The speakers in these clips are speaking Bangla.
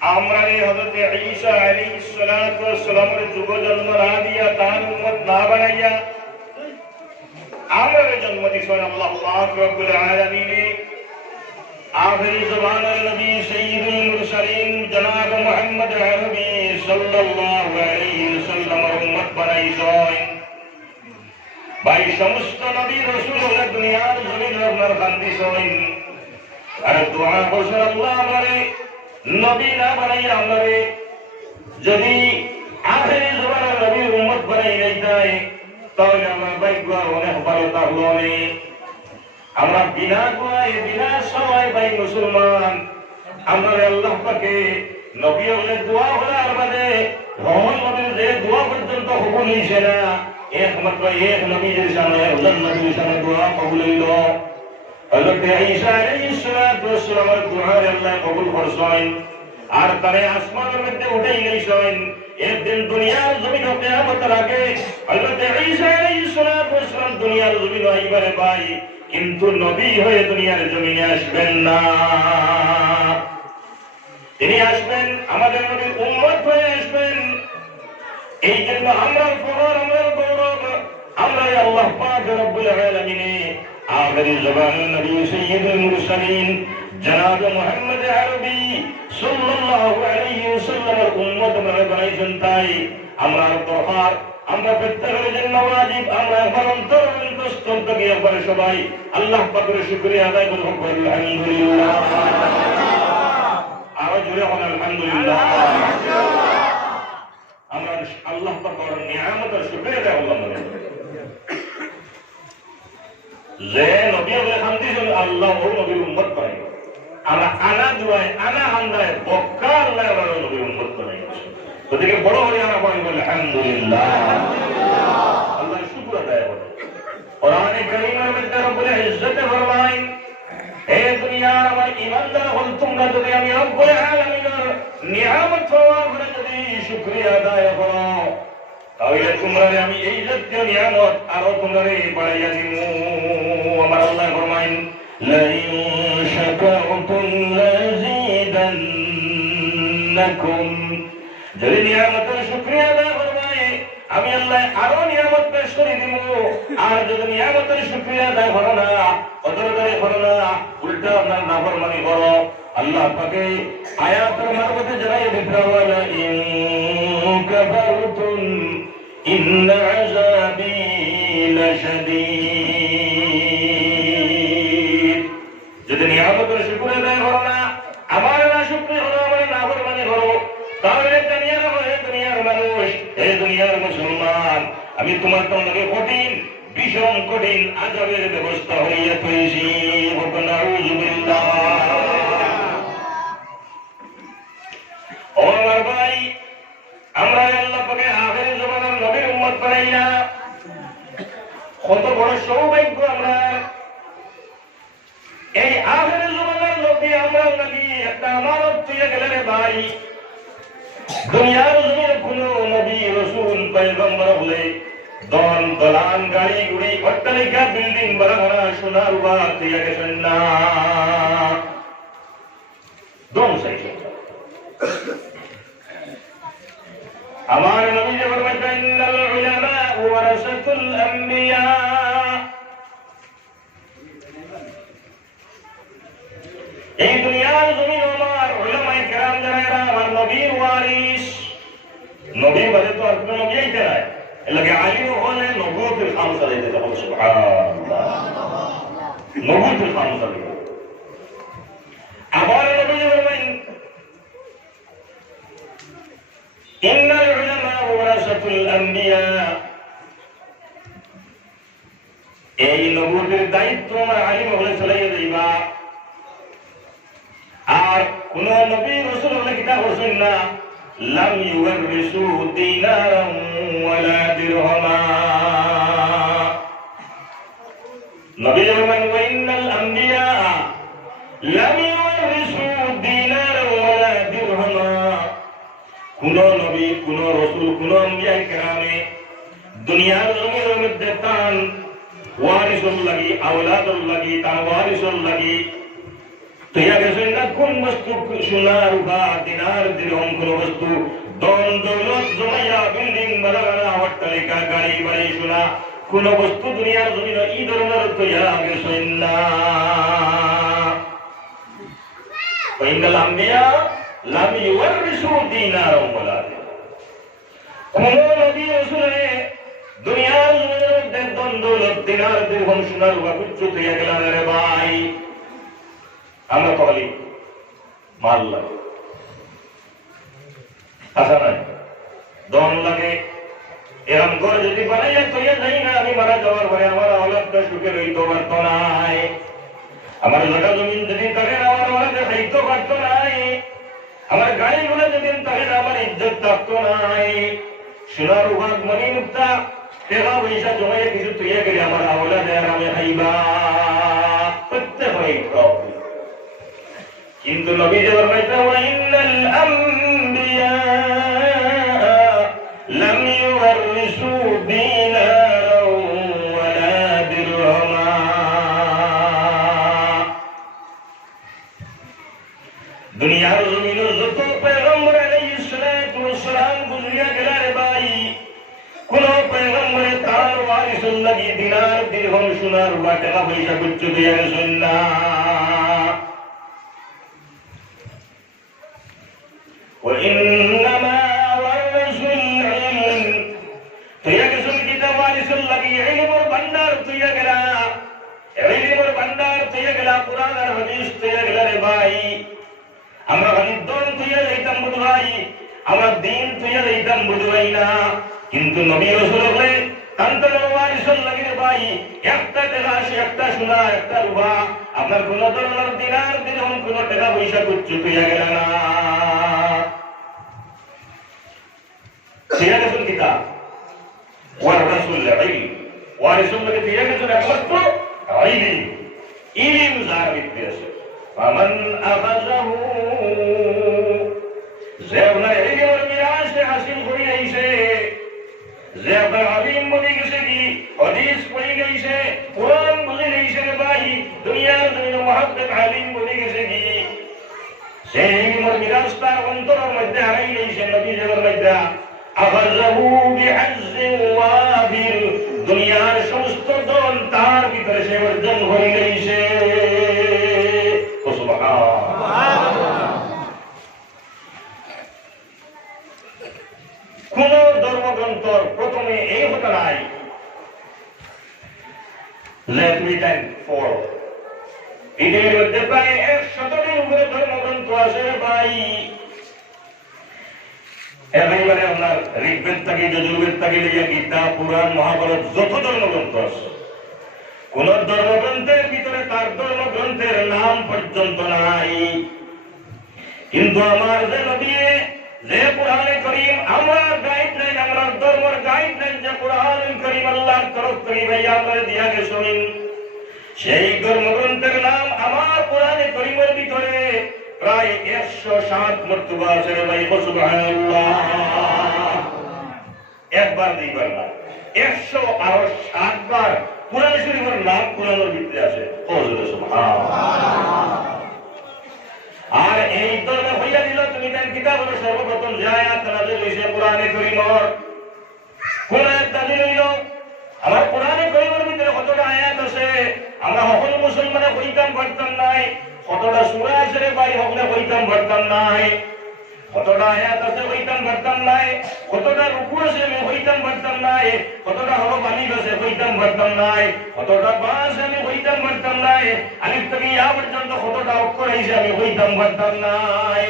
আমরা এই হযরত ঈসা আলাইহিস সালাতু ওয়াস সালামের যুগ জন্ম না দিয়া তার উম্মত না বানাইয়া আমরা জন্ম দিছেন আল্লাহ পাক রব্বুল আলামিন আখিরি জবানের নবী সাইয়্যিদুল মুরসালিন জনাব মুহাম্মদ আরবি সাল্লাল্লাহু আলাইহি ওয়াসাল্লামের উম্মত বানাইছেন। ভাই সমস্ত নবী রাসূল হলে দুনিয়ার জমিনে আপনার বান্দিছেন আর দোয়া করছেন আল্লাহ আমারে নবী না বানাইয়া আমারে যদি আখিরি জবানের নবীর উম্মত বানাই নাই তাহলে আমার ভাগ্য অনেক ভালো থাকবে। আমরা বিনা গুনাহে বিনা সময় ভাই মুসলমান আমরা আল্লাহ পাকে নবী হলে দোয়া করার বাদে রহমান নবীর যে দোয়া পর্যন্ত কবুল হইছে না একমাত্র এক নবীর সামনে আল্লাহ নবীর সামনে দোয়া কবুল হইল। হযরত ঈসা আলাইহিস সালাতু ওয়াস সালামের দোয়া আল্লাহ কবুল করছেন আর তারে আসমানের মধ্যে উঠাই নিয়েছেন। একদিন দুনিয়ার জমিন কিয়ামতের আগে হযরত ঈসা আলাইহিস সালাতু ওয়াস সালাম দুনিয়ার জমিন আইবারে ভাই কিন্তু নবী হয়ে দুনিয়ার জমিনে আসবেন না। তিনি আসবেন আমাদের নবীর উম্মত হয়ে আসবেন। এই জন্য আমরা ফখর আমরা গৌরব আমরা আল্লাহ পাক রব্বুল আলামিন আখিরি জবানের নবী সাইয়্যিদুল মুরসালিন জনাব মুহাম্মদ আরবি সাল্লাল্লাহু আলাইহি ওয়াসাল্লামের উম্মত বানাইছেন। তাই আমরা ফখর আমরা প্রত্যেকের জন্য ওয়াজিব আমরা অন্তর অন্তঃস্থল থেকে একবার সবাই আল্লাহ পাকের শুকরিয়া আদায় করব আলহামদুলিল্লাহ। আরো জোরে বলেন আলহামদুলিল্লাহ। আমরা আল্লাহ পাকের নিয়ামতের শুকরিয়া আদায় করব। যে নবী আলহামদুলিল্লাহ আল্লাহ ও নবীর উম্মত বানাইল আমরা আনা দুয়ায় আনা হামদায় বক্কা আল্লাহ নবীর উম্মত বানাইল। ওদিকে বড় হয়ে আমরা বলি আলহামদুলিল্লাহ আল্লাহর শুকর আদায় করি। কোরআনে কারীমের মধ্যে রব্বুল ইজ্জত ফরমায় হে দুনিয়ার আমার ঈমানদার হল তোমরা যদি আমি রব্বুল আলামিনের নিয়ামত পাওয়ার পরে যদি শুকরিয়া আদায় করো তাহলে তোমরা আমি এই জাতীয় নিয়ামত আরো তোমরা বাড়াইয়া দিব। আমার আল্লাহ ফরমায় লা ইন শাকারতুম লাযিদান্নাকুম যদি নিয়ামতের শুকরিয়া আদায় করবে আমি আল্লাহ আরো নিয়ামত পেশ করে দিব। আর যদি নিয়ামতের শুকরিয়া আদায় করো না অদরকারি করো না উল্টা আপনার নাফরমানি করো আল্লাহ পাকে আয়াতের মারফতে জানাই দিতে ওয়ালা ইন কাফারতুম ইন্না আযাবি লাশাদীদ। যদি নিয়ামতের শুকরিয়া আদায় করো না আমার না শুকরিয়া করো আমার নাফরমানি করো তাহলে দুনিয়ার মানুষ হে দুনিয়ার মুসলমান আমি তোমার তোমাকে কঠিন ভীষণ কঠিন আযাবের ব্যবস্থা হইয়া পেয়েছি। নাউযুবিল্লাহ। ও আমার ভাই আমরা আল্লাহ পাকে আখিরি জমানার নবীর উম্মত বানাইয়া কত বড় সৌভাগ্য আমরা এই আখিরি জমানার নবী আমরা নবী একটা আমানত তুলে গেলেন ভাই। দুনিয়ার জমিনে কোন নবী রাসূল পয়গম্বর হলে দন দলান গাড়ি গুড়ি অট্টালিকা বিল্ডিং বাড়ানো সোনার বাগ দিয়ে গেছেন না দম সাইছে। আমার নবী যে ফরমায়েন ইন্নাল উলামা ওয়ারাসাতুল আমবিয়া এই দুনিয়ার জমিন আমার উলামায়ে কেরাম যারা আমার নবীর ওয়ারিস নবী বাদে তো আর কোনো নবী আইতে নাই এলাকে আলিম হলে নবুয়তের খামসা দিতে হবে সুবহানাল্লাহ নবুয়তের খামসা দিতে আবার নবী বলেন ইন্নাল উলামা ওয়ারাসাতুল আমবিয়া এই নবুয়তের দায়িত্ব আমার আলিম হলে চলাই দিবা। আর কোন নবী রাসূল হলে কিতা করছেন না লাম ইউরিসু দিনারাম ওয়ালা দিরহামা। নবী বলেন ওয়া ইন্নাল আমবিয়া লাম ইউরিসু দিনারাম ওয়ালা দিরহামা। কোন নবী কোন রাসূল কোন আম্বিয়া কেরামে দুনিয়ার জমিনের মধ্যে তান ওয়ারিসুল লাগি আওলাদুল লাগি তার ওয়ারিসুল লাগি তুইয়া গেছেন না কোন বস্তু সোনা রূপা দিনার দিরহম কোন বস্তু ধন দৌলত জমাইয়া বিল্ডিং বানাগানা অট্টালিকা গাড়ি বাড়ি সোনা কোন বস্তু দুনিয়ার জমিন এই ধরনের তুইয়া গেছেন না ওইনাল আম্বিয়া লাম ইওয়ারিসু দিনারম ওয়ালা কোন নবী রাসূলে দুনিয়ার জমিনের ধন দৌলত দিনার দিরহম সোনা রূপা কিচ্ছু তুইয়া গেলেন রে ভাই আমরা তো খালি মাল লাগে আশা নাই দম লাগে এরম করে যদি বানাইয়া তৈয়া যাই না আমি মারা যাওয়ার পরে আমার আওলাদটা সুখে রইতে পারতো নাই আমার জায়গা জমিন যেদিন থাকে না আমার আওলাদে খাইতে পারতো নাই আমার গাড়িগুলো যেদিন থাকে না আমার ইজ্জত থাকতো নাই সোনার উভাগ মনি মুক্তা টাকা পয়সা জমাইয়া কিছু তৈয়া গেলে আমার আওলাদে আর আমি খাইবা প্রত্যেক হয় কিন্তু নবী যে ফরমাইতে ওয়াইনাল আম্বিয়া লাম ইউরিসু দিনারাও ওয়ালা দিরহামা দুনিয়ার জমিনের যত পয়গম্বর আলাইহিস সালাতু ওয়াসসালাম গুজরিয়া গেলেন ভাই কোন পয়গম্বরে তার ওয়ারিসুল লাগি দিনার দিরহাম সোনার বা টাকা পয়সা কিচ্ছু দিয়ে গেছেন না وإنما ورثوا العلم تيجسون كتاب وارثوا لكي علم البندر تيجلا علم البندر تيجلا قرآن الحديث تيجلا رباي আমরা খালি দল তুইয়া যাইতাম বুধবাই আমার দিন তুইয়া যাইতাম বুধবাইনা কিন্তু নবী রাসূল বলে তান্তর ওয়ারিসুল লাগি ভাই একটা টাকা একটা সোনা একটা রূপা আপনার কোন ধরনের দিনার দিরহাম কোন টাকা পয়সা কিচ্ছু তুইয়া গেল না سيادة الكتاب والرسول العلم ورسول لك سيادة الأكبر علم علم زارب بيسر فمن أخذه زيبنا علم والمراس حاصل خوي ऐसे زيبنا علم بني किसे की हदीस पढ़ी गई से कुरान बुझी गई से भाई दुनिया में मुहब्बत आलिम बनी किसे की से علم والمراس तार अंतर मध्य हराई नहीं से नबी जबर मध्य আখাযাহু বিহাজ্জিন ওয়াবিল দুনিয়ার সমস্ত ধন তার ভিতরে সে অর্জন করে নিয়েছে সুবহানাল্লাহ কোন ধর্মগ্রন্থর প্রথমে এই কথা নাই let me thank for এদের মধ্যে প্রায় 100টির উপরে ধর্মগ্রন্থ আছে ভাই এবারে আপনার ঋগ্বেদ থেকে যজুর্বেদ থেকে লিয়া গীতা পুরাণ মহাভারত যত ধর্মগ্রন্থ আছে কোন ধর্মগ্রন্থের ভিতরে তার ধর্মগ্রন্থের নাম পর্যন্ত নাই কিন্তু আমার যে নবী যে কোরআনে কারীম আমার গাইডলাইন আমার ধর্মের গাইডলাইন যে কোরআনে কারীম আল্লাহর তরফ থেকে ভাই আমাদের দিয়া গেছেন সেই ধর্মগ্রন্থের নাম আমার কোরআনে কারীমের ভিতরে প্রায় 107 মর্তবা আছে ভাই সুবহানাল্লাহ একবার দুইবার না 107 বার কোরআন শরীফের নাম কোরআনের ভিতরে আছে সুবহানাল্লাহ আর এই ধর্মে হইয়া দিল তুমি তার কিতাবের সর্বপ্রথম যে আয়াত নাযিল হইছে কোরআনে কারীমের কোন আয়াত নাযিল হইল আমার কোরআনে কারীমের ভিতরে কতটা আয়াত আছে আমরা সকল মুসলমানে কইতাম পারতাম নাই কতটা সূরা আছে রে ভাই হকলে কইতাম পারতাম নাই কতটা আয়াত আছে কইতাম পারতাম নাই কতটা রুকু আছে আমি কইতাম পারতাম নাই কতটা হরফ আলিফ আছে কইতাম পারতাম নাই কতটা বা আছে আমি কইতাম পারতাম নাই আলিফ থেকে ইয়া পর্যন্ত কতটা অক্ষর আছে আমি কইতাম পারতাম নাই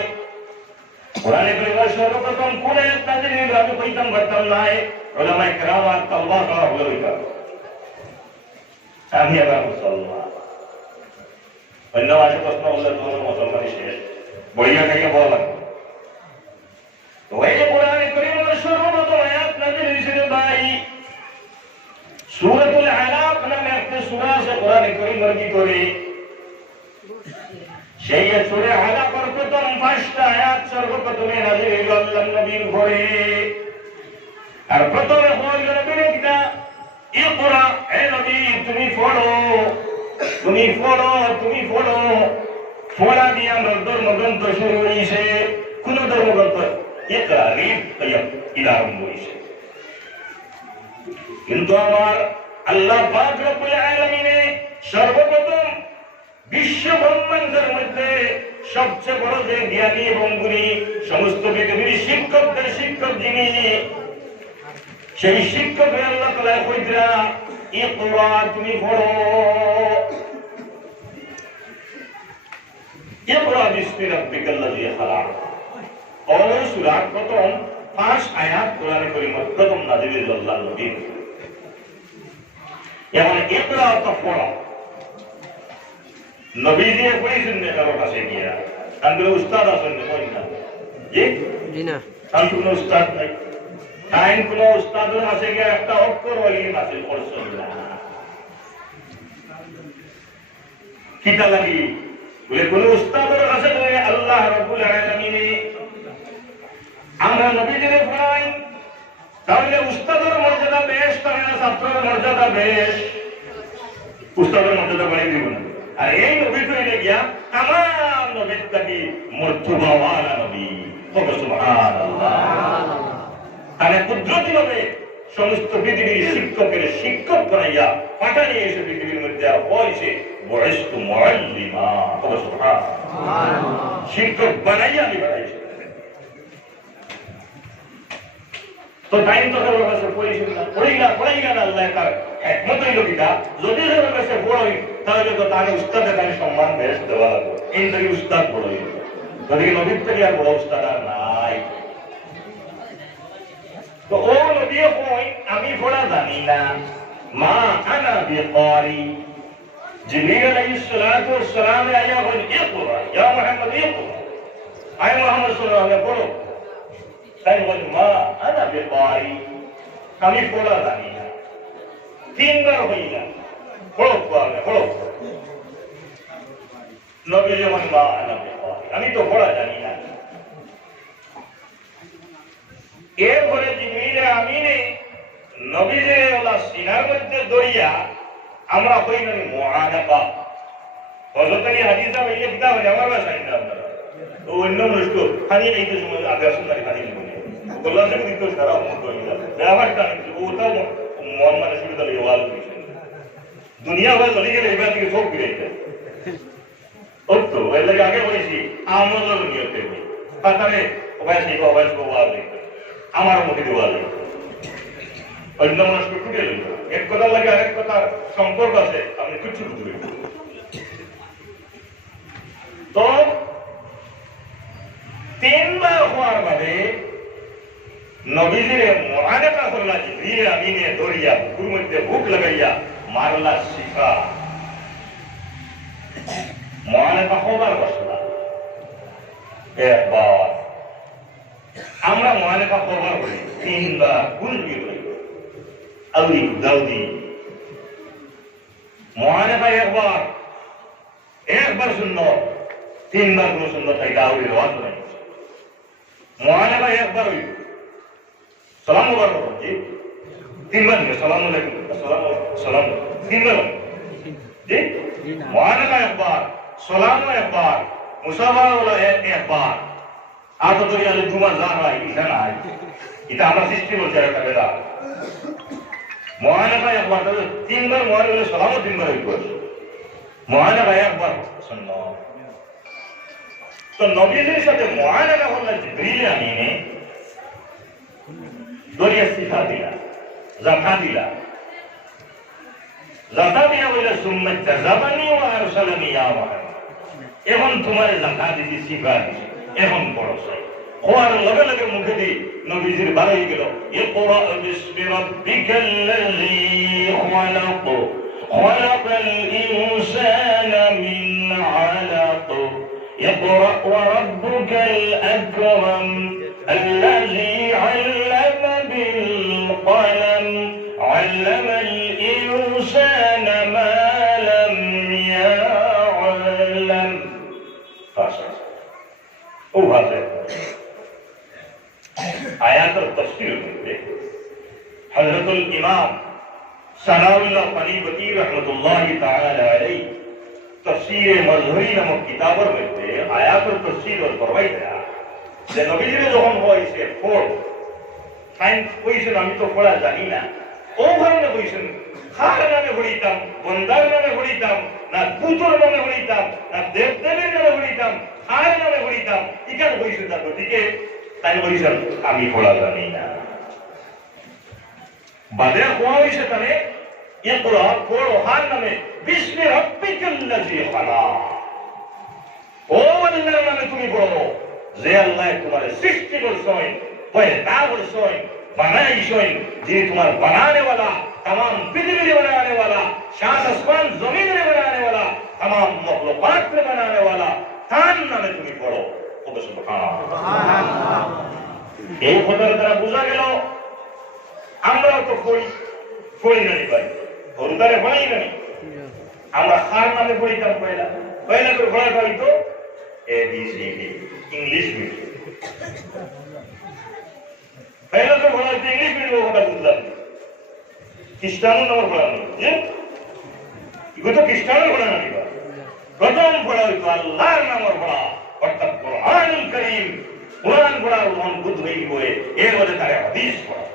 কোরআনে কারীমের সর্বপ্রথম কোন আয়াত নাযিল হইল আমি কইতাম পারতাম নাই উলামায়ে কেরাম আল্লাহ তাআলা বলেন আমি আবার মুসলমান অন্য ভাষা প্রশ্ন করলে তোমার মুসলমানই শেষ বইয়া থেকে বলা লাগবে তো এই কোরআনে কারীমের সর্বপ্রথম আয়াত নাযিল হইছে ভাই সূরাতুল আলাক নামে একটা সূরা আছে কোরআনে কারীমের ভিতরে সেই সূরা আলাকের প্রথম 5টা আয়াত সর্বপ্রথমে নাযিল হইল আল্লাহর নবীর ঘরে আর প্রথমে হইল নবীর কিতা ইকরা হে নবী তুমি পড়ো তুমি পড়ো ফোড়া দিয়া ধর্মগ্রন্থ শুরু হয়েছে, কোন ধর্মগ্রন্থ ইকরা ইলা আরম্ভ হয়েছে। কিন্তু আমার আল্লাহ পাক রব্বুল আলামিনে সর্বপ্রথম বিশ্ব ব্রহ্মাণ্ডের মধ্যে সবচেয়ে বড় যে জ্ঞানী এবং গুণী সমস্ত পৃথিবীর শিক্ষকদের শিক্ষক যিনি, সেই শিক্ষকের আল্লাহ তাআলা কইরা ইকরা তুমি পড়ো, ইকরা বিসমি রাব্বিকাল্লাযী খালাক। ওই সূরার প্রথম 5 আয়াত কোরআনে কারীমে প্রথম নাযিল হয়েছে আল্লাহর নবী। এখন ইকরা তো পড়ো, নবী দিয়ে পড়েছেন না কারো কাছে গিয়া, তাহলে উস্তাদ আছেন না কই না? জি না, তাহলে কোনো উস্তাদ নাই। তাই কোনো উস্তাদের কাছে গিয়া একটা অক্ষর ওই কাছে পড়ছেন না, কিটা লাগি বলে কোন উস্তাদের কাছে গিয়ে আল্লাহ রাব্বুল আলামিনে আমরা নবীদের পড়াই, তাহলে উস্তাদের মর্যাদা বেশ, তাহলে ছাত্রের মর্যাদা বেশ, উস্তাদের মর্যাদা বাড়িয়ে দিব না। আর এই নবী তো এনে গিয়া আমার নবীর তাকে মর্যাদাওয়ালা নবী, সুবহানাল্লাহ। তাহলে কুদরতি ভাবে সমস্ত পৃথিবীর শিক্ষকের শিক্ষক বানাইয়া পাঠানি এসে পৃথিবীর মধ্যে হয়েছে বয়স্ক মুআল্লিমা, সুবহানাল্লাহ। শিক্ষক বানাইয়া আমি বানাইছি। তো টাইম তো কারোর কাছে পড়াইলা না, আল্লাহ তার হিকমত হইল কিটা, যদি কারোর কাছে পড়াই তাহলে তো তার উস্তাদে তাকে সম্মান বেশ দেওয়া লাগবে, এই থেকে উস্তাদ পড়াই। যদি নবীর থেকে আর বড় উস্তাদ আর নাই, তো ও নবী কই আমি পড়া জানি না, মা আনা বিকারি। জিবরিল আলাইহিস সালাতু ওয়াস সালাম আয়া বলেন ইকরা ইয়া মুহাম্মদ ইকরা, আয় মুহাম্মদ সাল্লাল্লাহু আলাইহি পড়ো। তাই বলেন মা আনা বিকারি, আমি পড়া জানি না। তিনবার হইলা পড়ো পড়ো, নবী যেমন মা আনা বিকারি, আমি তো পড়া জানি না। এরপরে জিবরিল আমিনে নবীদের ওলা সিনার মধ্যে দড়িয়া আমরা কই না মুআনাকা। হযরত আলী হাদিস আছে এই কিতাব আমার বাসায় না, আপনারা তো অন্য মানুষ তো খালি এইতে সময় আগে আসুন না, খালি বলে বললাম যে কিন্তু সারা মুখ হয়ে যাবে ব্যাপারটা ওটাও মন মানে শুরু করে ওয়াল দিয়েছে দুনিয়া ওয়াল চলে গেলে এবার থেকে সব ফিরে যায়। ওর তো এর লাগে আগে বলেছি আমলের নিয়তে তাহলে ওবাইস নিব ওবাইস ওয়াল দিতে আমার মুখে দেওয়া যায়, অন্য মানুষকে খুঁজে লইব। এক কথা লাগে আরেক কথার সম্পর্ক আছে, আপনি কিছু দূরে। তো তিনবার হওয়ার বাদে নবীজির মুআনাকা করলা, জিবরিল আমিনে দরিয়া বুকুর মধ্যে বুক লাগাইয়া মারলা শিখা। মুআনাকা হবার বসলা একবার, আমরা মুআনাকা করবার বলি তিনবার গুলবি বলি আউরি দাউদি। মুআনাকা একবার সুন্নত, তিনবার কোন সুন্নত এটা আউরি রওয়াজ নাই। মুআনাকা একবার হইল সালাম ওয়ার জি তিনবার না, সালাম আলাইকুম আসসালাম সালাম তিনবার জি। মুআনাকা একবার, সালাম একবার, মুসাফা ওলা একবার। আর তো তোর আলে দুবার যা হয় এটা না, এটা আমরা সৃষ্টি বলছি একটা বেদা। মুআনাকা একবার, তিনবার মুআনাকা সালাম তিনবার হইল, মুআনাকা একবার সুন্নাত। তো নবীদের সাথে মুআনাকা হলো জিবরিল আমিনে দরিয়া শিখা দিলা, জাকা দিলা, জাকা দিয়া বলে সুম্মা জাযাবানি ওয়া আরসালানি ইয়া মুহাম্মদ। এখন তোমার জাকা দিদি শিখা দিছি, এখন পড়ছো। হওয়ার লগে লগে মুখে দি নবীজির বাড়াই গেল ইকরা বিসমি রাব্বিকাল্লাযী খালাক খালাকাল ইনসানা মিন আলাক ইকরা ওয়া রাব্বুকাল আকরাম الذي علم بالقلم علم الإنسان ما لم يعلم. وهذا آيات التفسير حضرت الإمام ثناء الله قنيبتي رحمة الله تعالى عليه তফসিরে মজহরি নামক কিতাবের মধ্যে আয়াতের তফসির করবাই দেয়া যে নবীজিরে যখন হয়েছে ফোর সাইন্স কইছেন আমি তো পড়া জানি না ও ধরনে কইছেন খার নামে হরিতাম বন্দার নামে হরিতাম না পুতর নামে হরিতাম না দেবদেবীর নামে হরিতাম খার নামে হরিতাম ইকান কইছেন তার দিকে তাই কইছেন আমি পড়া জানি না বাদে কোয়া হইছে তানে ইকরা পড়ো হার নামে বিসমি রাব্বিকাল্লাযী খালাক ও আল্লাহর নামে তুমি পড়ো যে আল্লাহ তোমার সৃষ্টি করছেন पैदा करছেন बनाइছেন যে তোমার बनाने वाला तमाम पृथ्वी को बनाने वाला सात आसमान जमीन को बनाने वाला तमाम मखलूकात को बनाने वाला तान नामे তুমি পড়ো ওকে সুবহানাল্লাহ এই খোদার দ্বারা বোঝা গেল আমরা তো পড়ি না ভাই হরুদারে পড়াই না আমরা খার নামে পড়িতাম পয়লা পয়লা করে পড়া হইতো A B C D English medium पहले तो पढ़ा इंग्लिश मीडियम को बुझला ख्रिस्टानो नंबर पढ़ा नहीं ये तो ख्रिस्टानो पढ़ा नहीं बा प्रथम पढ़ा तो अल्लाह नंबर पढ़ा अर्थात कुरान करीम कुरान पढ़ा उन बुद्ध नहीं हुए ये वाले तारे हदीस पढ़ा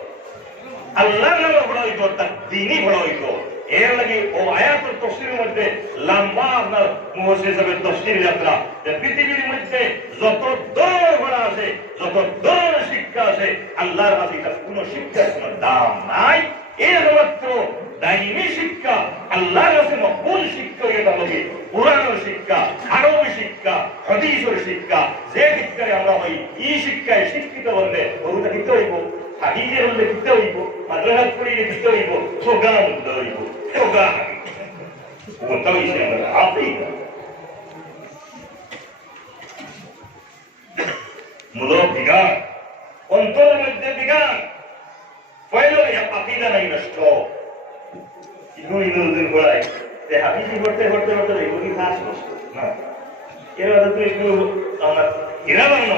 अल्लाह नंबर पढ़ा तो अर्थात दीनी पढ़ा तो এর লাগি ও আয়াতের তাফসীরের মধ্যে লম্বা আপনার মুফাসসিরের তাফসীর যাত্রা যে পৃথিবীর মধ্যে যত দৌড় আছে যত দৌড় শিক্ষা আছে আল্লাহর কাছে তার কোনো শিক্ষার কোনো দাম নাই এর মাত্র দাইমি শিক্ষা আল্লাহর কাছে মকবুল শিক্ষা এটা হবে কোরআনের শিক্ষা আরবি শিক্ষা হাদিসের শিক্ষা যে শিক্ষায় আমরা হই এই শিক্ষায় শিক্ষিত হলে ওটা দিতে হইব হাদিসের মধ্যে দিতে হইব মাদ্রাসা পড়িয়ে দিতে হইব প্রোগ্রাম দিতে হইব প্রোগ্রাম ওটাও ইসে আমরা আপনি মূলক বিজ্ঞান অন্তরের মধ্যে বিজ্ঞান পয়লো আকিদা নাই নষ্ট ইনুদিন বলাই যে হাদিসি করতে করতে করতে এগুলি খাস নষ্ট না এর বাদে তো একটু আমার এরা বানানো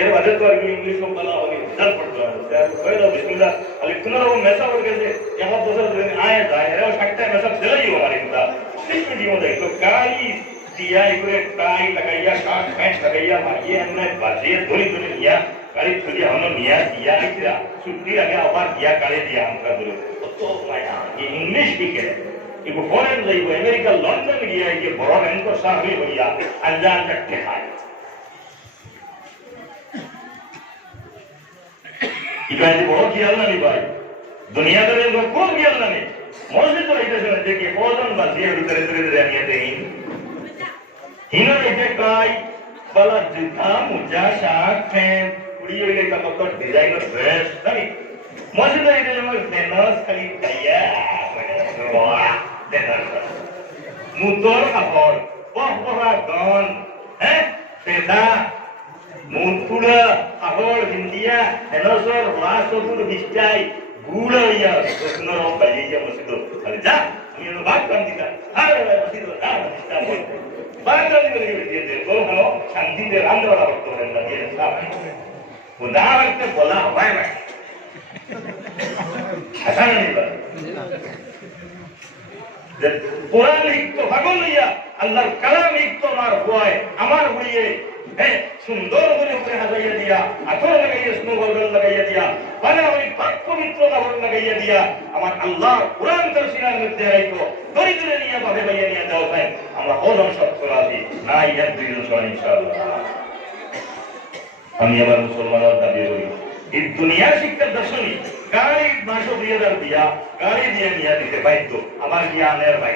এর বাদে তো আর ইংলিশ বানানো হবে জান পড়তে হবে পয়লো বিসমিল্লাহ আলি তোমার ও মেসা হয়ে গেছে এখন বছর দিন আয় যায় এরা একটা মেসা দিলাই হমারি কথা ঠিক দিও দেখ তো কালি दिया इकरे टाई लगाइया काट पैंट लगाइया मारिए हमने बाजिए धोनी धोनी लिया गाड़ी खुली हमने लिया दिया इकरा छुट्टी लगे और दिया गाड़ी दिया हमका दो तो माया ये इंग्लिश भी के ये फॉरेन गई वो अमेरिका लंदन गया ये बड़ा इनको साहबी भैया अनजान रखते हैं इकाई बड़ा किया ना नहीं भाई दुनिया के लोग कौन किया ना नहीं मौजूद तो इधर से देखिए फौरन बाजिए उधर इधर इधर आने दें हिना इथे काय बला जिता मुजा शाक फे कुड़ी होइले का तो डिजाइनर ड्रेस नाही मजे तो इथे मग देनस खाली काया वाह देनस मुतोर कापड बहरा गन हैं पेदा मुतुडा कापड हिंदिया हेनसर वासोदुर बिस्टाई गुडया सुनरो बाईया मसिदो अरे जा मी बात कर दिता अरे मसिदो जा मसिदो बांधल दिए थे तो हम शांति से राम वाला वक्त हो रहा है साहब उदाहरण से बोला हुआ है ऐसा नहीं बा जब कुरान एक तो भागो लिया अल्लाह कलाम एक तो मार हुआ है हमार हुई है सुंदर बोले ऊपर लगाइए दिया अथोर लगाइए स्नो गोल्डन लगाइए दिया बना हुई पाक पवित्र का वर्णन लगाइए दिया हमार अल्लाह कुरान तरसीना में दे रही तो दरी दरी निया बाबे भैया निया जाओ है আমরা হজম সব করাছি না ইয়ার দুইজন সবাই ইনশাআল্লাহ আমি আবার মুসলমানের দাবি করি এই দুনিয়ার শিক্ষা দর্শনী গাড়ি 900,000 দিয়া গাড়ি দিয়ে নিয়ে দিতে বাধ্য আমার জ্ঞানের ভাই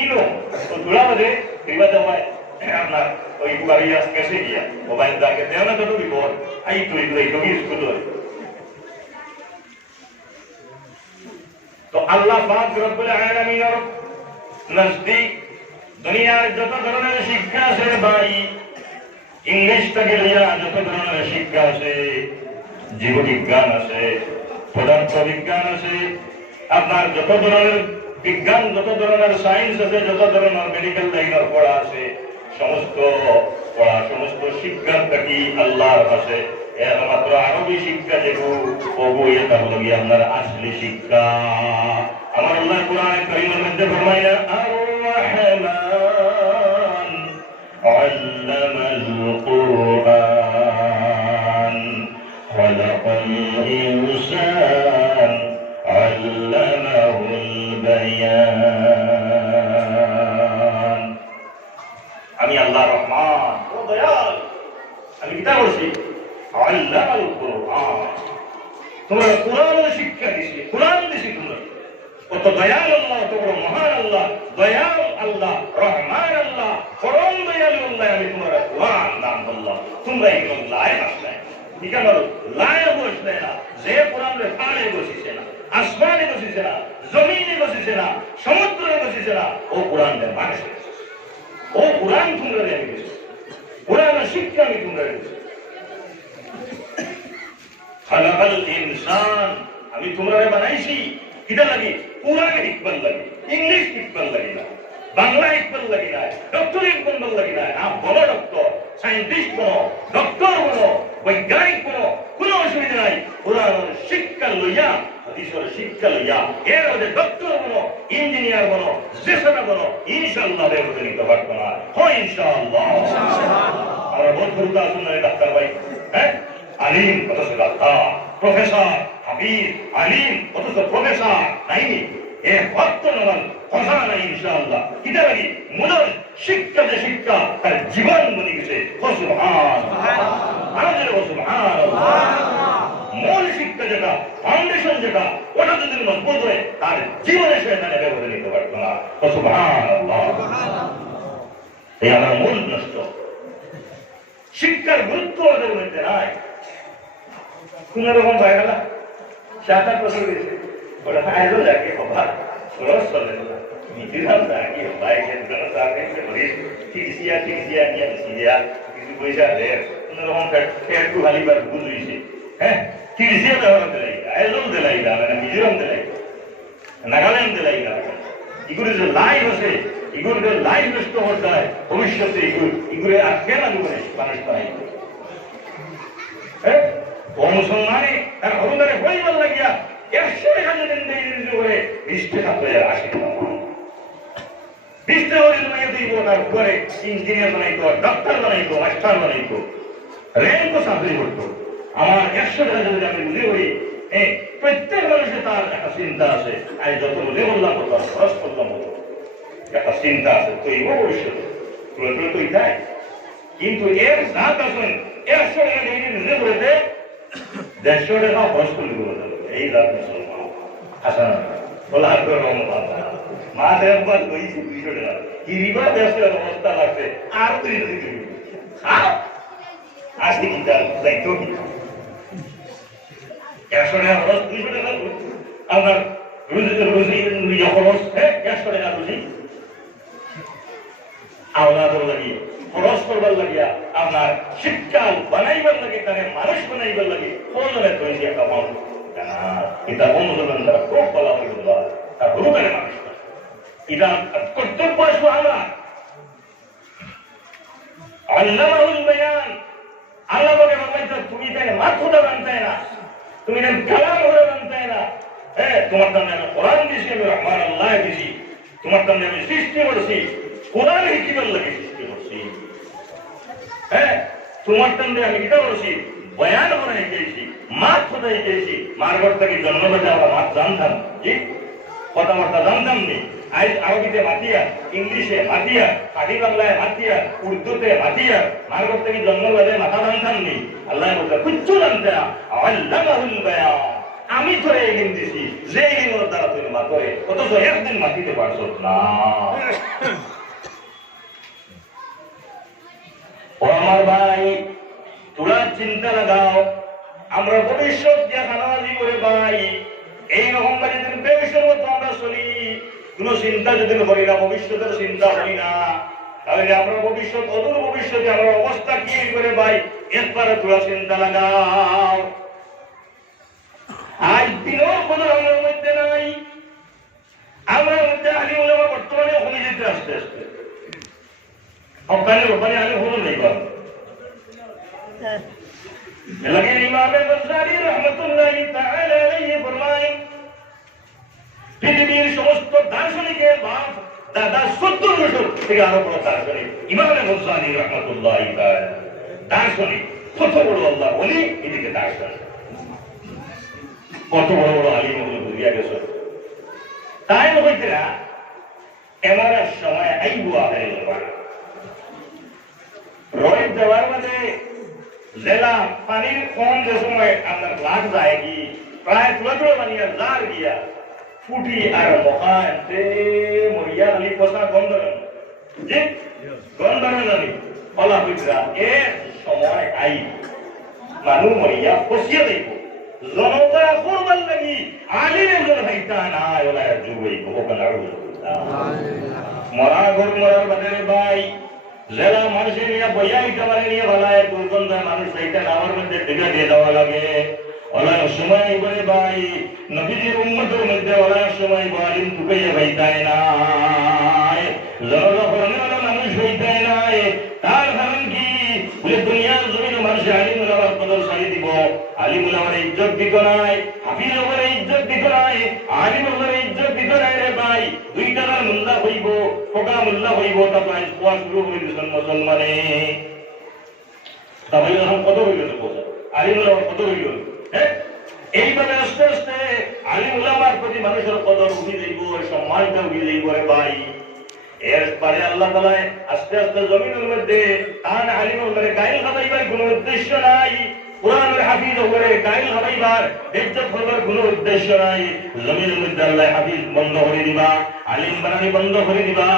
ইনো তো দুলা বাদে বিবাদ হয় আপনার ওই গাড়ি আজকে সে গিয়া মোবাইল দাকে দেও না তো বিপদ আই তুই তুই নবী স্কুল তো আল্লাহ পাক রব্বুল আলামিনের নজদীক দুনিয়ার যত ধরনের শিক্ষা আছে ভাই ইংলিশ থেকে লিয়া যত ধরনের শিক্ষা আছে জীববিজ্ঞান আছে পদার্থ বিজ্ঞান আছে আপনার যত ধরনের বিজ্ঞান যত ধরনের সায়েন্স আছে যত ধরনের মেডিকেল লাইনের পড়া আছে সমস্ত পড়া সমস্ত শিক্ষাটা কি আল্লাহর কাছে একমাত্র আরবি শিক্ষা যেগুলো ওগো এটার লগে আপনার আসলি শিক্ষা আমার আল্লাহ কোরআনে কারীমের মধ্যে ফরমায় না আর-রহমান علم القرآن خلق الإنسان علمه البيان আমি আল্লাহ রহমান ও দয়াল আমি কিতাব বলছি আল্লামাল কুরআন তোমরা কোরআনের শিক্ষা দিছি কোরআন দিছি তোমরা কত দয়াল আল্লাহ কত বড় মহান আল্লাহ দয়াল আল্লাহ রহমান আল্লাহ পরম দয়ালু আল্লাহ আমি তোমরা কোরআন দান করলাম তোমরা এগুলো লায় আসলে ঠিক আছে লায় বসলে না যে কোরআনের পাড়ে বসেছে না আসমানে বসেছে না জমিনে বসেছে না সমুদ্রে বসেছে না ও কোরআনের মানুষ ও কোরআন তোমরা রেখে গেছে কোরআনের শিক্ষা আমি তোমরা রেখেছি খালাকাল ইনসান আমি তোমরা বানাইছি কিটা লাগে কোরআন শিখবার লাগে ইংলিশ শিখবার লাগে না বাংলা শিখবার লাগে না ডক্টর শিখবার লাগে না না বড় ডক্টর সায়েন্টিস্ট বনো ডক্টর বনো বৈজ্ঞানিক বনো কোনো অসুবিধা নাই কোরআনের শিক্ষা লইয়া হাদিসের শিক্ষা লইয়া এর মধ্যে ডক্টর বনো ইঞ্জিনিয়ার বনো যেসবটা বনো ইনশাআল্লাহ দেবতা নিতে পারবো না হয় ইনশাআল্লাহ আমরা বহুত গুরুত্ব আসুন না ডাক্তার ভাই হ্যাঁ আলিম অথচ ডাক্তার প্রফেসর হাবিব আলিম অথচ প্রফেসর নাই এ বর্তমান কথা নাই ইনশাআল্লাহ কিটা লাগি মূল শিক্ষা যে শিক্ষা তার জীবন বনে গেছে আমাদের মূল শিক্ষা যেটা ফাউন্ডেশন যেটা ওটা যদি মজবুত হয় তার জীবনে সে এখানে ব্যবহার নিতে পারতো না এই আমার মূল নষ্ট শিক্ষার গুরুত্ব ওদের মধ্যে নাই কোন রকম হয়ে গেল 7-8 বছর গেছে ওরা আইলো যাকে বাবা খরচ চলে না মিটিরাম যাকে বাইকে দোকানে যাকে টিসিয়া নিয়ে টিসিয়া কিছু পয়সা দেয় কোন রকম একটু খালি বার বুঝুইছে হ্যাঁ টিসিয়া দেওয়ার দেয় আইলো দেলাই না মানে মিজোরাম দেলাই নাগাল্যান্ড দেলাই না এগুলো যে লাইভ আছে এগুলো যে লাইভ নষ্ট হতে হয় ভবিষ্যতে এগুলো আর কেন মানুষ পাই হ্যাঁ ও মুসলমানে তার হরুদারে হইবার লাগিয়া 100,000 দিন করে 20 টাকা হয়ে আসে 20 টাকা বানিয়ে দিব তার উপরে ইঞ্জিনিয়ার বানাইতো ডাক্তার বানাইতো মাস্টার বানাইতো র্যাঙ্ক চাকরি করতো আমার 100 টাকা যদি আমি বুঝে করি প্রত্যেক মানুষের তার একটা চিন্তা আছে আমি যত বুঝে বললাম তত খরচ করলাম একটা চিন্তা আছে তৈব ভবিষ্যতে তুলে তুই দেয় কিন্তু এর জাত আসেন 100 টাকা দিয়ে নিজে করে দেয় 150 টাকা খরচ করলে বলে দেবে এই জাত মুসলমান হাসান বলে আর করে মা একবার লইছে 200 টাকা কিরিবা দেশের অবস্থা লাগছে আর 300 টাকা আসলে কি তার দায়িত্ব কি 100 টাকা খরচ 200 টাকা আপনার রুজি খরচ 100 টাকা রুজি আওলাদর লাগিয়ে খরচ করবার লাগিয়া আপনার শিক্ষা বানাইবার লাগে তাকে মানুষ বানাইবার লাগে কোনজনে তৈরি একটা মানুষ এটা অনুশীলন দ্বারা খুব বলা হয়ে গেল তার গুরুকারে মানুষ এটা কর্তব্য আসবো আমরা আল্লামাহুল বায়ান আল্লাহ বলে তুমি তাকে মাথুটা বানতে না তুমি তাকে কালাম হয়ে বানতে না তোমার সামনে আমি কোরআন দিছি আমি রহমান আল্লাহ দিছি তোমার সামনে আমি সৃষ্টি করছি কোরআন হিকিবার লাগে সৃষ্টি করছি তোমার সামনে আমি কিতা করছি বয়ান বানাই গেছি মাছ খোদাই গেছি মারগর থেকে জন্মবেদে আমরা মাছ জানতাম কি কথাবার্তা জানতাম নি আজ আরবিতে মাতিয়া ইংলিশে মাতিয়া আদি বাংলায় মাতিয়া উর্দুতে মাতিয়া মারগর থেকে জন্মবেদে মাথা জানতাম নি আল্লাহ বলতে কিচ্ছু জানতে না আল্লামাহুল বায়ান আমি তো এগিন দিছি যে এগিনের দ্বারা তুমি মাতরে অথচ একদিন মাতিতে পারছো না ও আমার ভাই তোরা চিন্তা লাগাও আমরা ভবিষ্যৎ দেখানো করে ভাই এইরকম ভাবে যদি ভবিষ্যৎ মতো আমরা চলি কোন চিন্তা যদি করি না ভবিষ্যতের চিন্তা করি না তাহলে আমরা ভবিষ্যৎ অদূর ভবিষ্যতে আমার অবস্থা কি করে ভাই একবারে তোরা চিন্তা লাগাও আজ দিনও কোনো আমাদের মধ্যে নাই আমরা মধ্যে আলী ওলামা বর্তমানে কমে যেতে আস্তে আস্তে সকালের ওখানে আলী হলো নেই কর लेकिन इमाम गज्जाली रहमतुल्लाह ताआला अलैहि फरमाएं পৃথিবীর সমস্ত দার্শনিকের বাপ দাদা 70 বছর থেকে আরো বড় দার্শনিক ইমামে মুজানি রহমাতুল্লাহ দার্শনিক, কত বড় আল্লাহ বলি, এদিকে দার্শনিক, কত বড় বড় আলিম ওগুলো বুঝিয়া গেছ। তাই হইতে না এমন এক সময় আইব আহের রোহিত দেওয়ার মাঝে জেলা পানির কম যে সময় আপনার লাগ যায় কি প্রায় তুলা বানিয়া জার গিয়া ফুটি আর মহাতে মরিয়া আলি কষা গন্ধ যে গন্ধ জানি ফলা হইতরা এ সময় আই মানুষ মরিয়া ফসিয়া দেব জনতা করবার লাগি আলিম জন হইতা না ওলা জুবই কোকলা মরা ঘর মরার বাদে ভাই জেলা মানুষের নিয়ে বইয়া ইটা মানে নিয়ে ভালায় দুর্গন্ধ মানুষ সেইটা নামার মধ্যে টিকা দিয়ে দেওয়া লাগে। অনেক সময় বলে ভাই নবীজির উম্মতের মধ্যে অনেক সময় বালিম ঢুকাইয়া ভাইতাই নাই, জনগণের মানুষ হইতাই নাই। তার কারণ কি বলে দুনিয়ার জমিন মানুষ আলিম উলামার কদর সারি দিব, আলিম উলামার ইজ্জত দিত নাই, হাফিজ ওপরে ইজ্জত দিত নাই, আলিম ওপরে ইজ্জত দিত নাই রে ভাই। 2 টাকার মোল্লা হইব, ফোকা মোল্লা হইব, তারপর আজ কোয়া শুরু হইল মুসলমানে। তাহলে এখন কত হইল তো বোঝা আলিম উলামার কত হইল। এইভাবে আস্তে আস্তে আলিম উলামার প্রতি মানুষের কদর উঠে যাইব, সম্মানটা উঠে যাইব রে ভাই। এরপরে আল্লাহ তাআলা আস্তে আস্তে জমিনের মধ্যে তান আলিমের উপরে গাইল খাবাইবার কোনো উদ্দেশ্য নাই, কোরআনের হাফিজ উপরে গাইল খাবাইবার ইজ্জত করবার কোনো উদ্দেশ্য নাই। জমিনের মধ্যে আল্লাহ হাফিজ বন্ধ করে দিবা, আলিম বানানি বন্ধ করে দিবা।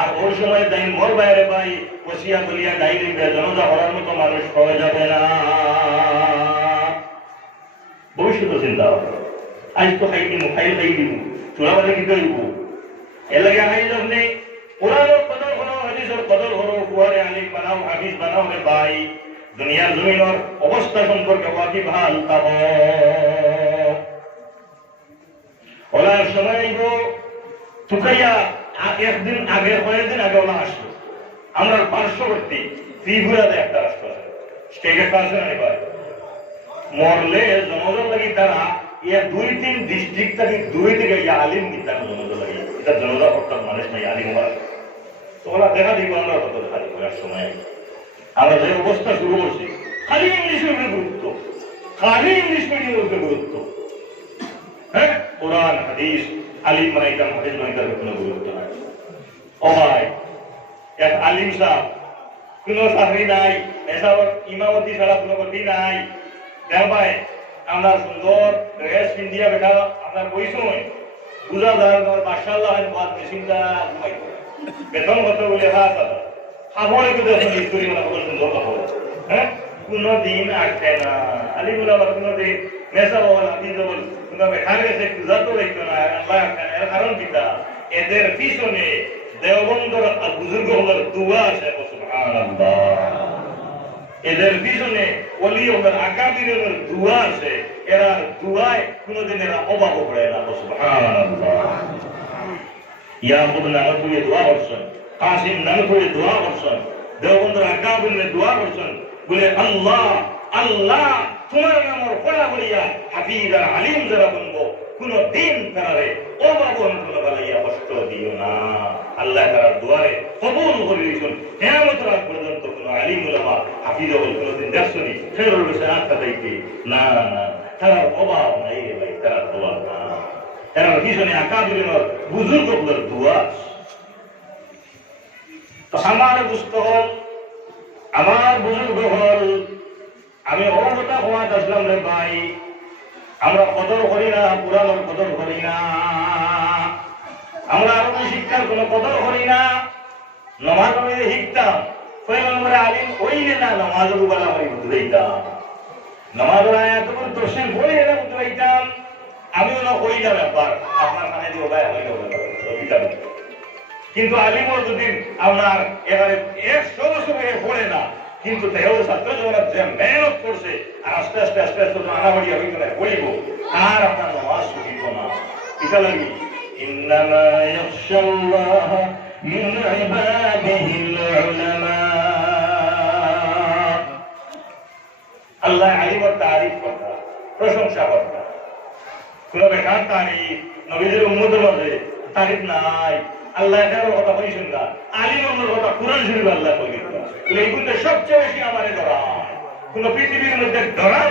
আর ওই সময় দাইন মোর বাইরে ভাই কষিয়া গলিয়া ডাইরি জনতা হওয়ার মতো মানুষ হয়ে যাবে না। ভবিষ্যৎ চিন্তা হবে, আজ তো খাই দিব, খাই দিব, চূড়া বাজে কি করব, এর লাগে আই যখন কোরআনের কদর হলো, হাদিসের কদর হলো, কুয়ারে আলিম বানাও, হাফিজ বানাও রে ভাই। দুনিয়ার জমিনের অবস্থা সম্পর্কে ওয়াকি ভাল পাব। ওলার সময় টুকাইয়া একদিন আগে, কয়েকদিন আগে ওলা আসলো আমরা পার্শ্ববর্তী ত্রিপুরাতে একটা রাষ্ট্র আছে, স্টেট একটা আছে না এবার মরলে জনগণ লাগি তারা ইয়া 2-3 ডিস্ট্রিক্ট থেকে 2 থেকে ইয়া আলিম কিতাব জনগণ লাগি এটা জনগণ হঠাৎ মানুষ নাই আলিম হওয়ার তো ওরা দেখা দিব। আমরা কত দেখা দিব এক সময় আমরা যে অবস্থা শুরু করছি, খালি ইংলিশ মিডিয়ামের গুরুত্ব, খালি ইংলিশ মিডিয়ামের উপরে গুরুত্ব। হ্যাঁ, কোরআন হাদিস আলিম বানাইতাম, হাদিস বানাইতাম কোনো গুরুত্ব নাই। ও ভাই এক আলিম সাহেব কোনো চাকরি নাই, এসব ইমামতি ছাড়া কোনো গতি নাই। দেখ ভাই আমরা সুন্দর ড্রেস পিন্ধিয়া বেটা আপনার বইসই বুঝা যায় মার্শাল্লাহ মেশিনটা ঘুমাই বেতন কত বলে খাবরে কিন্তু স্টোরি মানে কত সুন্দর খাবো। হ্যাঁ, কোনো দিন আসছে না আলিমুল আমার কোনো দিন মেসা বল আপনি বল কিন্তু বেকার গেছে পূজা তো দেখতো না আল্লাহ এর কারণ কিটা এদের পিছনে দেওবন্দর বুজুর্গ হলার দুয়া আছে সুবহানাল্লাহ, এদের পিছনে ওলি ওদের আকাবিরের দুয়া আছে, এরা দুয়ায় কোনদিন এরা অভাব পড়ে না সুবহানাল্লাহ। ইয়াকুব নামে তুই দোয়া করছেন, কাসিম নামে তুই দোয়া করছেন, দেওবন্দর আকাবিরে দোয়া করছেন বলে আল্লাহ আল্লাহ তোমার নামের ফলা বলিয়া হাফিজ আর আলিম যারা বলবো কোন দিন তারারে অভাব অনটন বালাইয়া কষ্ট দিও না। আল্লাহ তাআলার দুয়ারে কবুল করে দিয়েছেন। কিয়ামত রাত পর্যন্ত কোন আলিম উলামা হাফিজ হল কোনদিন দেখছনি ফেরর বসে আত্মা দিতে না না, তারার অভাব নাই রে ভাই, তারার অভাব না, তারার পিছনে আকাবিরের বুজুর্গদের দোয়া। তো আমার বুঝতে হল, আমার বুজুর্গ হল, আমি অবগত হওয়া আসলাম রে ভাই, আমরা কদর করি না, পুরানোর কদর করি না, আমরা আরবি শিক্ষার কোন কদর করি না। নমাজ আমি শিখতাম কয়েকবার আলিম হইলে না নমাজ বেলা আমি বুঝাইতাম, নমাজ এত করে দর্শন বই এরা বুঝাইতাম, আমিও না কইলা ব্যাপার আপনার কানে দিয়ে ওটাই হইল কিন্তু আলিমও যদি আপনার এবারে 100 বছর পড়ে না কিন্তু দেহ ছাত্র জীবনের যে মেহনত করছে আর আস্তে আস্তে আস্তে আস্তে আনাবাড়ি হইত না বলিব আর আপনার নামাজ শুনিত না। এটা লাগি ইন্নামা ইয়াখশাল্লাহ মিন ইবাদিহিল উলামা। আল্লাহ আলিমের তারিফ করতা, প্রশংসা করতা, কোন বেকার তারিফ নবীদের উম্মতের মাঝে তারিফ নাই। আল্লাহ এর কথা বলছেন না, আলিমের কথা কোরআন শরীফ আল্লাহ বলেন না। এইগুলো সবচেয়ে বেশি আমারে ধরায়। কোন পৃথিবীর মধ্যে ধরায়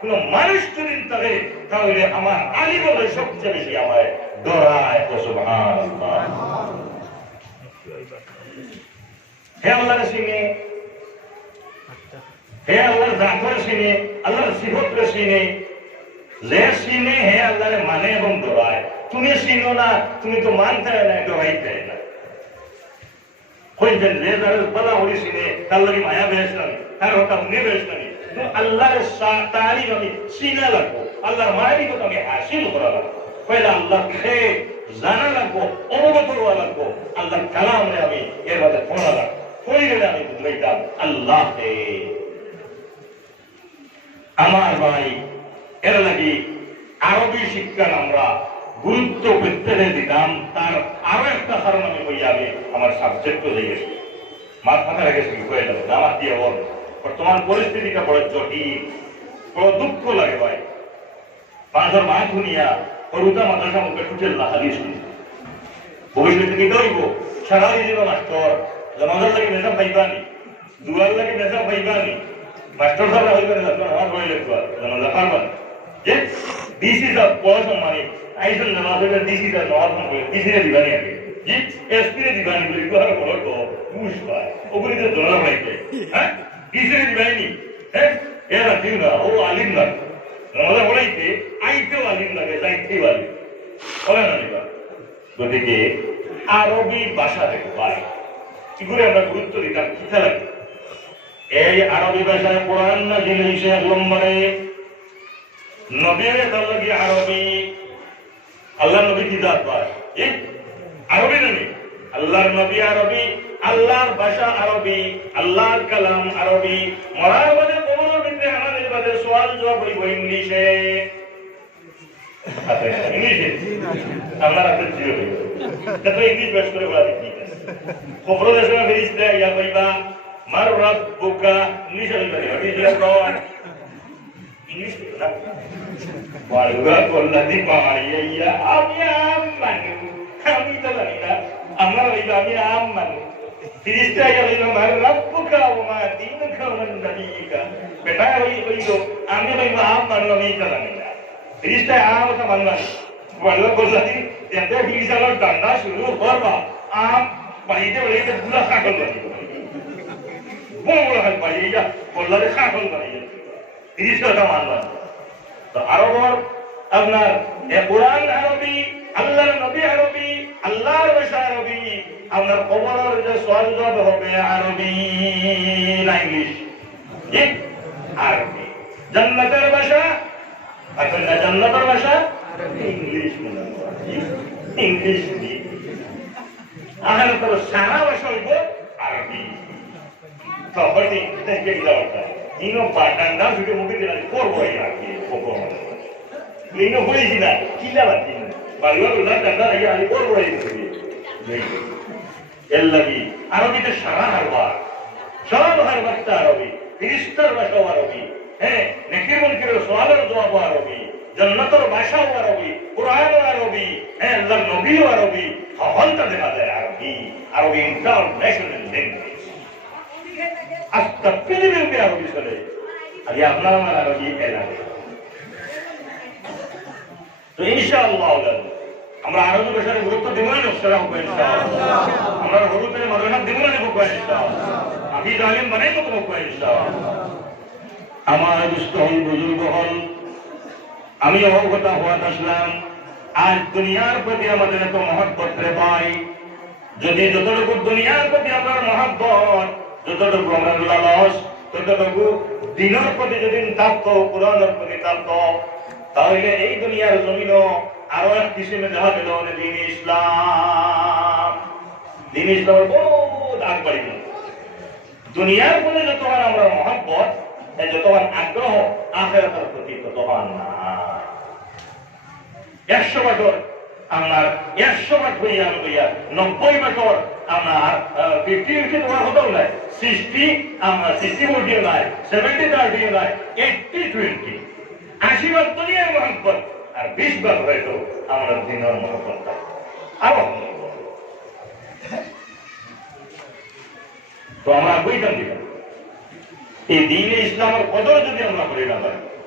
কোন মানুষ যদি থাকে তাহলে আমার আলিমের সবচেয়ে বেশি আমায় ধরায়। সুবহানাল্লাহ। হে আল্লাহর সিনে, হে আল্লাহর জাতের সিনে, আল্লাহর সিফতের সিনে, যে সিনে হে আল্লাহরে মানে এবং ধরায়। তুমি চিনো না, তুমি তো মানতে না, ডরাইতে না। কইছেন যে যারা বলা হরি সিনে তার লাগি মায়া বেহেশতানি, তার কথা উনি বেহেশতানি। তো আল্লাহর তারিফ আমি চিনা লাগবো, আল্লাহর মারিফত আমি হাসিল করা লাগবো। পয়লা আল্লাহকে জানা লাগবো, অবগত হওয়া লাগবো। আল্লাহর কালামে আমি এর মধ্যে পড়া লাগবো, পড়লে আমি বুঝলাম আল্লাহ। আমার ভাই, এর লাগি আরবি শিক্ষার আমরা গুরুত্ব প্রত্যেকে দিতাম। তার আরো একটা কারণ আমি বই আমি আমার সাবজেক্ট হয়ে গেছি, মাথা রেখে হয়ে যাবে আমার দিয়ে বল। বর্তমান পরিস্থিতিটা বড় জটিল, বড় দুঃখ লাগে ভাই। মানুষের মা শুনিয়া হরুতা মাদ্রাসা মুখে টুটেল লাহালি শুনি ভবিষ্যতে কি করব? সারা দিব মাস্টর জমাদার লাগে নেশা পাইবানি, দুয়ার লাগে নেশা পাইবানি, মাস্টার সাহেব হইবেন আমার বই লিখবা জমাদার পারবান যে ডিসি সাহেব পড়াশোনা মানে আইসন নামাজ হইবেন, ডিসি সাহেব নামাজ পড়বে, ডিসি রে দিবানি আগে জি এসপি রে দিবানি বলি আর বড় তো বুঝ পায় ওগুলি তো ধরা পাইছে। হ্যাঁ, ডিসি রে দিবানি, হ্যাঁ এরা দিন না, ও আলিম না নামাজ পড়াইতে আইতেও আলিম লাগে, যাইতেও আলিম বলে না নিবা। গতিকে আরবি ভাষা দেখো ভাই, এগুলো আমরা গুরুত্ব দিতাম। কি লাগে এই আরবি ভাষায় কোরআন না জেনে এসে এক নম্বরে নবীর দল লাগি আরবি। আল্লাহ নবী কি জাত ভাই? আরবি নবী, আল্লাহর নবী আরবি, আল্লাহর ভাষা আরবি, আল্লাহর কালাম আরবি। মরার বাদে কবরের ভিতরে আমাদের বাদে সওয়াল জবাব হইব ইংলিশে। আচ্ছা ইংলিশে আল্লাহর হাতে জিরো হইব, তো ইংলিশ বেশ করে বলা দিই। কবর দেশে ফেরিস্তা ইয়া কইবা মার রাব্বুকা, ইংলিশে হইবা আমি দিয়া গড ইংলিশ না ওয়ালগা কোল্লাদি পামাইয়া আমি আম্মানু, আমি তো জানি না আমার হইবা আমি আম্মানু। ফেরিস্তা ইয়া হইবা মার রাব্বুকা ওয়া মা দীনুকা ওয়া নবিয়ুকা, বেটা হইলো আমি হইবা আম্মানু, আমি তো জানি না। ফেরিস্তা আমটা মানবা ওয়ালগা কোল্লাদি এতে ফিরিসালার ডান্ডা শুরু করবা আম বাইরে বাইরে গুলা কাটল বানি বড় হাল বাইয়া কোল্লারে কাটল বানি ফিরিস্তাটা মানবা। তো আরবর আপনার কোরআন আরবি, আল্লাহর নবী আরবি, আল্লাহর ভাষা আরবি, আপনার কবরের যে সওয়াল জবাব হবে আরবি না ইংলিশ? ঠিক আরবি। জান্নাতের ভাষা আপনার জান্নাতের ভাষা ইংলিশ, ইংলিশ আর তো সারা ভাষা হইব আরবি। তখন ইনো বাটান্ডা যদি মুখে দিলা করবো আর কি ইনো হয়েছি না কিলা বাকি বাংলা ডান্ডা লাগে আমি করবো এর লাগি আরবিতে সারা হারবার, সব হারবারটা আরবি, ফিরিস্তার ভাষাও আরবি, হ্যাঁ নেকির মুনকিরের সওয়ালের জবাবও আরবি, জান্নাতের ভাষাও আরবি, কোরআনও আরবি, হ্যাঁ আল্লাহর নবীও আরবি, হলটা দেখা যায় আরবি। আরবি ইন্টারন্যাশনাল ল্যাঙ্গুয়েজ, আজকে পৃথিবীতে আরবি চলে। আজ আপনার আমার আরবি এলাকা। তো ইনশাআল্লাহ আমরা আরবি ভাষার গুরুত্ব দিব না, আমরা হরুতের মাদ্রাসা দিব না, আমি জালিম বানাই তো আমার দুষ্ট হল বুজুর্গ হল আমি অবগত হওয়া আসলাম। আজ দুনিয়ার প্রতি আমাদের এত মহব্বত রে ভাই, যদি যতটুকু দুনিয়ার প্রতি আপনার মহব্বত, যতটুকু আমরা লালস, ততটুকু দিনের প্রতি যদি থাকতো, কোরআনের প্রতি থাকতো, তাহলে এই দুনিয়ার জমিনও আরো এক কিসিমে দেখা গেল দিন ইসলাম। দিন ইসলামের বহুত আগ বাড়িল। দুনিয়ার প্রতি যতক্ষণ আমরা মহব্বত, যতক্ষণ আগ্রহ, আখিরাতের প্রতি ততক্ষণ না। 100 বছর আপনার 100 বার হইয়া 90 বছর আপনার 50 তোমার হতেও নাই, 60 আমরা 60-40 নাই, 70-30 নাই, 80-20, 80 বার দুনিয়ার মহব্বত আর 20 বার হয়তো আমরা দিনের মহব্বত। আরো তো আমরা বইতাম দিতাম এই দিনে ইসলামের কদর যদি আমরা করি না পারি